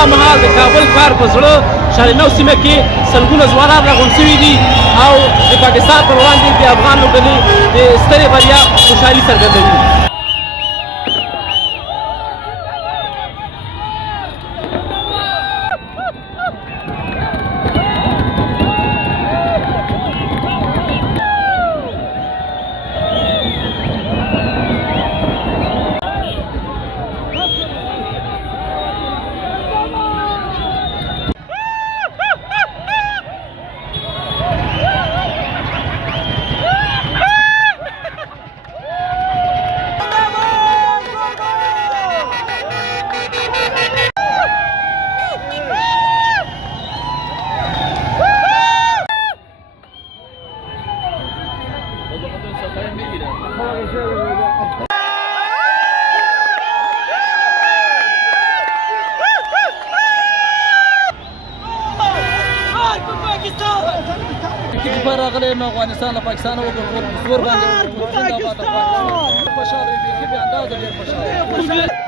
دا مهال د کابل ښار په زړه شالینو سیمه کې سلګونه ځوانان راغونډ شوي دي او د پاکستان پر وړاندې د افغان لوبډلې د سترې بریا خوشحالي څرګندوي. راغلی یم افغانستان له پاکستانه وګټل زور باندې خوشحاله یم بیخي بې اندازه ډېر خوشحاله یم.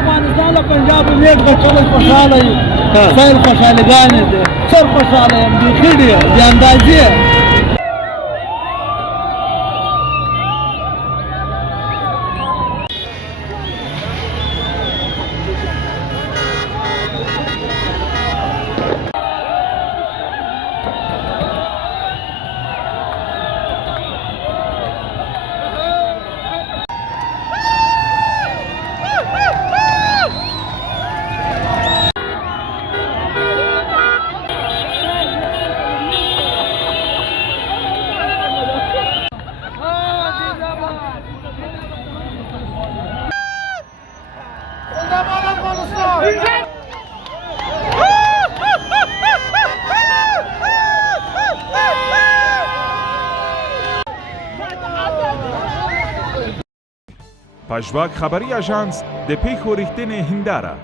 افغانستان له پنجاب نیټ غټول خوشاله یم سیل خوشالګانې دي سر خوشاله یم بیخي ډېر بې اندازې. پژواک خبری آژانس د پیښو ریښتینې هنداره